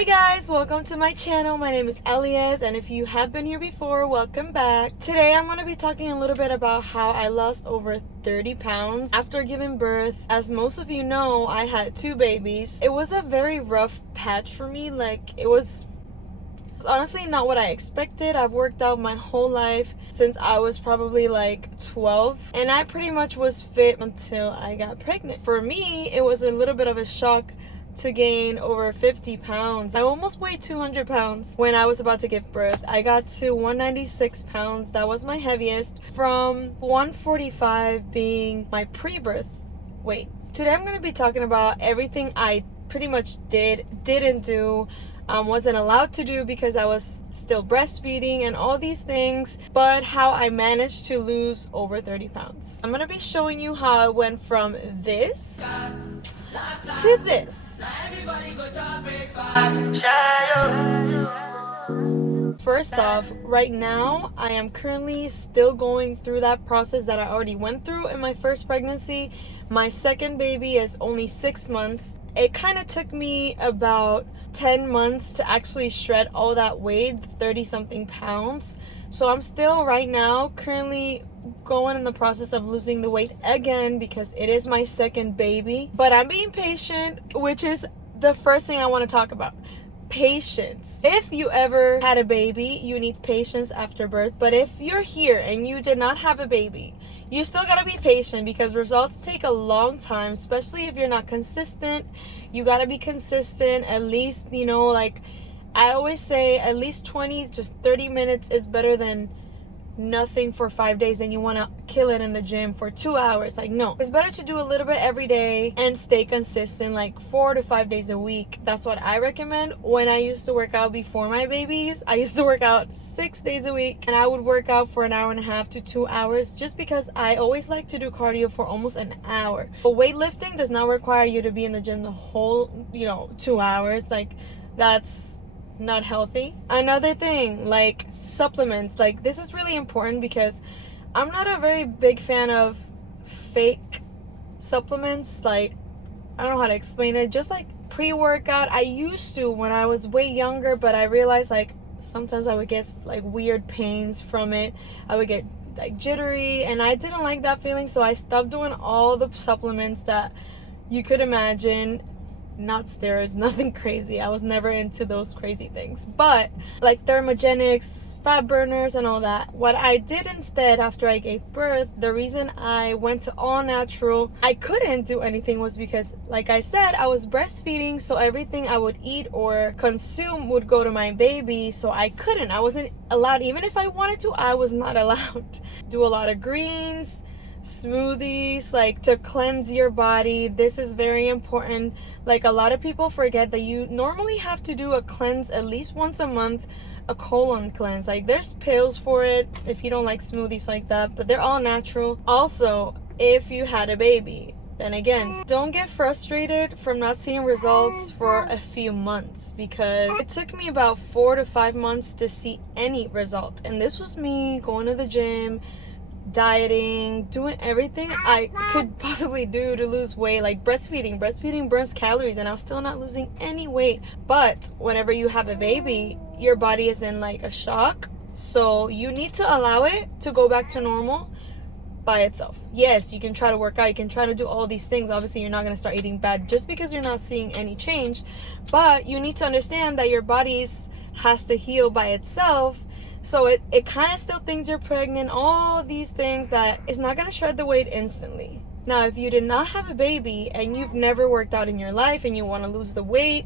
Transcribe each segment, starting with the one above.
Hi guys, welcome to my channel. My name is Elias, and if you have been here before, welcome back. Today I'm going to be talking a little bit about how I lost over 30 pounds after giving birth. As most of you know, I had two babies. It was a very rough patch for me. It was honestly not what I expected. I've worked out my whole life since I was probably like 12, and I pretty much was fit until I got pregnant. For me, it was a little bit of a shock to gain over 50 pounds. I almost weighed 200 pounds when I was about to give birth. I got to 196 pounds. That was my heaviest, from 145 being my pre-birth weight. Today I'm going to be talking about everything I pretty much didn't do, wasn't allowed to do because I was still breastfeeding and all these things, but how I managed to lose over 30 pounds. I'm going to be showing you how I went from this to this. First off, right now I am currently still going through that process that I already went through in my first pregnancy. My second baby is only 6 months. It kind of took me about 10 months to actually shred all that weight, 30 something pounds. So I'm still right now currently going in the process of losing the weight again because it is my second baby. But I'm being patient, which is the first thing I want to talk about. Patience. If you ever had a baby, you need patience after birth. But if you're here and you did not have a baby, you still gotta be patient because results take a long time, especially if you're not consistent. You gotta be consistent. At least, I always say, at least 20, just 30 minutes is better than nothing for 5 days and you want to kill it in the gym for 2 hours. No, it's better to do a little bit every day and stay consistent, like 4 to 5 days a week. That's what I recommend. When I used to work out before my babies, I used to work out 6 days a week, and I would work out for an hour and a half to 2 hours just because I always like to do cardio for almost an hour. But weightlifting does not require you to be in the gym the whole 2 hours. That's not healthy. Another thing, like supplements, this is really important because I'm not a very big fan of fake supplements. I don't know how to explain it. Just like pre-workout, I used to when I was way younger, but I realized sometimes I would get weird pains from it. I would get jittery, and I didn't like that feeling, so I stopped doing all the supplements that you could imagine. Not steroids, nothing crazy. I was never into those crazy things, but like thermogenics, fat burners, and all that. What I did instead after I gave birth, the reason I went to all natural, I couldn't do anything, was because, like I said, I was breastfeeding, so everything I would eat or consume would go to my baby. So I wasn't allowed, even if I wanted to, I was not allowed. Do a lot of greens, smoothies, to cleanse your body. This is very important. A lot of people forget that you normally have to do a cleanse at least once a month, a colon cleanse. There's pills for it if you don't like smoothies like that, but they're all natural. Also, if you had a baby, then again, don't get frustrated from not seeing results for a few months, because it took me about 4 to 5 months to see any result. And this was me going to the gym, dieting, doing everything I could possibly do to lose weight, like breastfeeding burns calories, and I was still not losing any weight. But whenever you have a baby, your body is in a shock, so you need to allow it to go back to normal by itself. Yes, you can try to work out, you can try to do all these things. Obviously you're not going to start eating bad just because you're not seeing any change, but you need to understand that your body has to heal by itself. So it kind of still thinks you're pregnant, all these things, that it's not going to shred the weight instantly. Now, if you did not have a baby and you've never worked out in your life and you want to lose the weight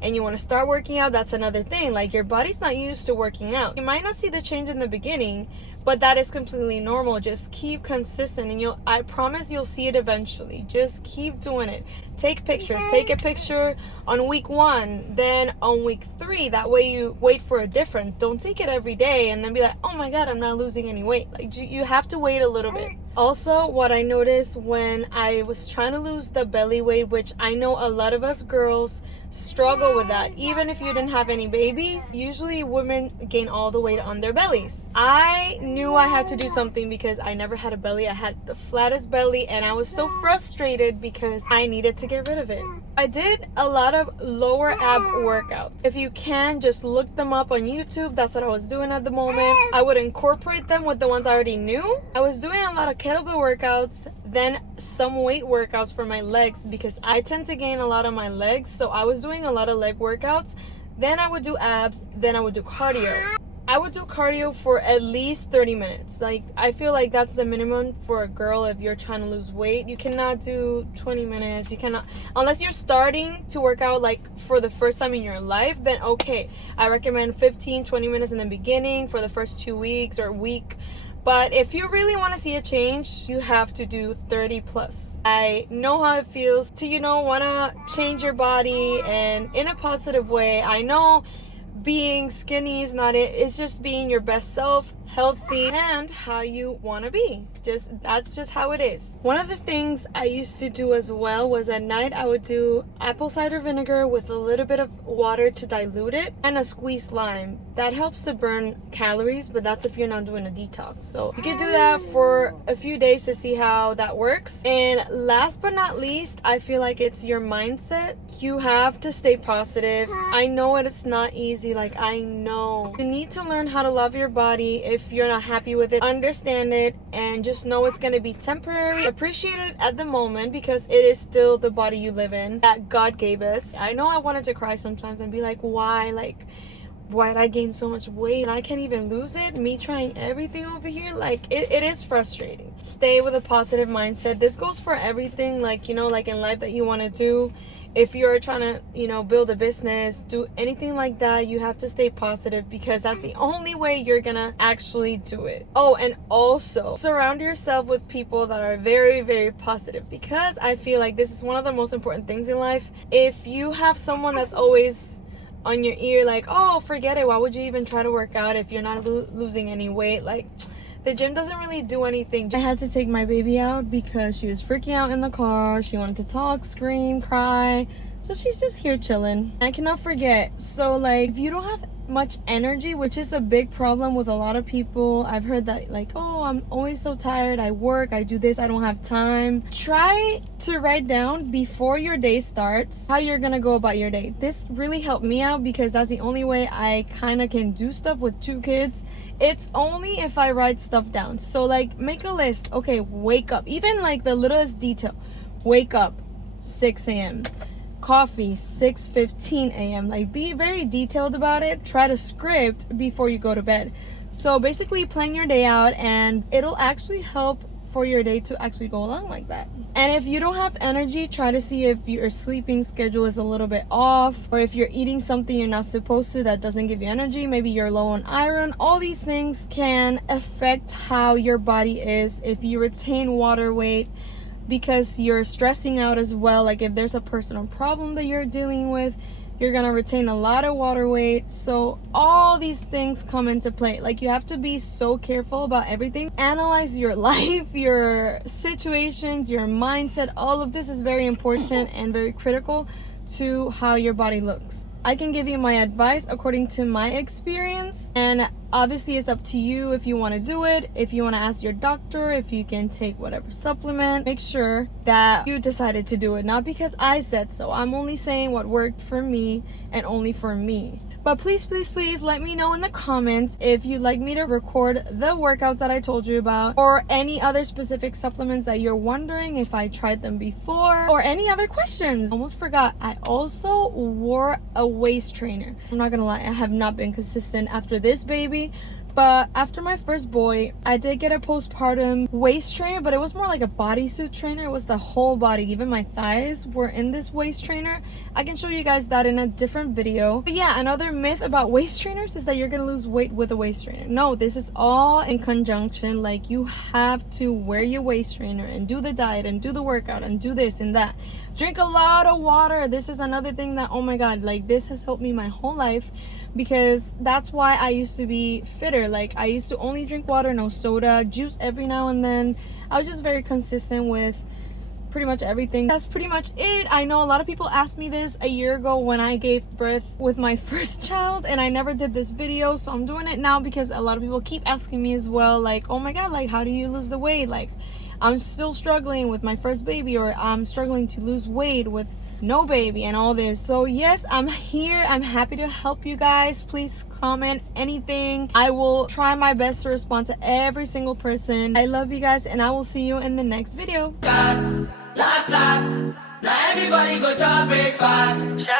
and you want to start working out, that's another thing. Your body's not used to working out. You might not see the change in the beginning, but that is completely normal. Just keep consistent, and I promise you'll see it eventually. Just keep doing it. Take pictures. Take a picture on week 1, then on week 3. That way you wait for a difference. Don't take it every day and then be like, oh my God, I'm not losing any weight. You have to wait a little bit. Also, what I noticed when I was trying to lose the belly weight, which I know a lot of us girls struggle with that, even if you didn't have any babies, usually women gain all the weight on their bellies. I knew I had to do something because I never had a belly. I had the flattest belly and I was so frustrated because I needed to get rid of it. I did a lot of lower ab workouts. If you can, just look them up on YouTube. That's what I was doing at the moment. I would incorporate them with the ones I already knew. I was doing a lot of kettlebell workouts, then some weight workouts for my legs because I tend to gain a lot on my legs. So I was doing a lot of leg workouts. Then I would do abs. Then I would do cardio. I would do cardio for at least 30 minutes. Like, I feel like that's the minimum for a girl if you're trying to lose weight. You cannot do 20 minutes. You cannot, unless you're starting to work out like for the first time in your life, then okay. I recommend 15, 20 minutes in the beginning for the first 2 weeks or week. But if you really want to see a change, you have to do 30 plus. I know how it feels to, want to change your body and in a positive way. I know being skinny is not it. It's just being your best self, healthy, and how you want to be. That's just how it is. One of the things I used to do as well was at night I would do apple cider vinegar with a little bit of water to dilute it and a squeezed lime. That helps to burn calories, but that's if you're not doing a detox. So you can do that for a few days to see how that works. And last but not least, I feel like it's your mindset. You have to stay positive. I know it's not easy. Like, I know you need to learn how to love your body. If you're not happy with it, understand it and just know it's going to be temporary. Appreciate it at the moment because it is still the body you live in that God gave us. I know I wanted to cry sometimes and be like, why did I gain so much weight and I can't even lose it? Me trying everything over here, like it is frustrating. Stay with a positive mindset. This goes for everything, like in life that you want to do. If you're trying to, build a business, do anything like that, you have to stay positive because that's the only way you're gonna actually do it. Oh, and also surround yourself with people that are very, very positive because I feel like this is one of the most important things in life. If you have someone that's always on your ear like, oh, forget it, why would you even try to work out if you're not losing any weight? Like, the gym doesn't really do anything. I had to take my baby out because she was freaking out in the car. She wanted to talk, scream, cry. So she's just here chilling. I cannot forget. So like, if you don't have much energy, which is a big problem with a lot of people, I've heard that like, oh, I'm always so tired. I work, I do this, I don't have time. Try to write down before your day starts how you're gonna go about your day. This really helped me out because that's the only way I kind of can do stuff with 2 kids. It's only if I write stuff down. So like, make a list. Okay, wake up. Even like the littlest detail. Wake up 6 a.m. Coffee 6:15 a.m. Like, be very detailed about it. Try to script before you go to bed. So basically plan your day out and it'll actually help for your day to actually go along like that. And if you don't have energy, try to see if your sleeping schedule is a little bit off, or if you're eating something you're not supposed to that doesn't give you energy. Maybe you're low on iron. All these things can affect how your body is. If you retain water weight because you're stressing out as well, like if there's a personal problem that you're dealing with, you're gonna retain a lot of water weight. So all these things come into play. Like, you have to be so careful about everything. Analyze your life, your situations, your mindset. All of this is very important and very critical to how your body looks. I can give you my advice according to my experience, and obviously it's up to you if you want to do it. If you want to ask your doctor if you can take whatever supplement, make sure that you decided to do it, not because I said so. I'm only saying what worked for me and only for me. But please, please, please let me know in the comments if you'd like me to record the workouts that I told you about, or any other specific supplements that you're wondering if I tried them before, or any other questions. Almost forgot, I also wore a waist trainer. I'm not gonna lie, I have not been consistent after this baby. But after my first boy, I did get a postpartum waist trainer, but it was more like a bodysuit trainer. It was the whole body. Even my thighs were in this waist trainer. I can show you guys that in a different video. But yeah, another myth about waist trainers is that you're gonna lose weight with a waist trainer. No, this is all in conjunction. Like, you have to wear your waist trainer and do the diet and do the workout and do this and that. Drink a lot of water. This is another thing that, oh my god, like this has helped me my whole life, because that's why I used to be fitter. Like I used to only drink water, no soda, juice every now and then. I was just very consistent with pretty much everything. That's pretty much it. I know a lot of people asked me this a year ago when I gave birth with my first child, and I never did this video, so I'm doing it now because a lot of people keep asking me as well, like, oh my god, like how do you lose the weight? Like I'm still struggling with my first baby, or I'm struggling to lose weight with no baby and all this. So yes, I'm here. I'm happy to help you guys. Please comment anything. I will try my best to respond to every single person. I love you guys, and I will see you in the next video. Last, now everybody go to breakfast.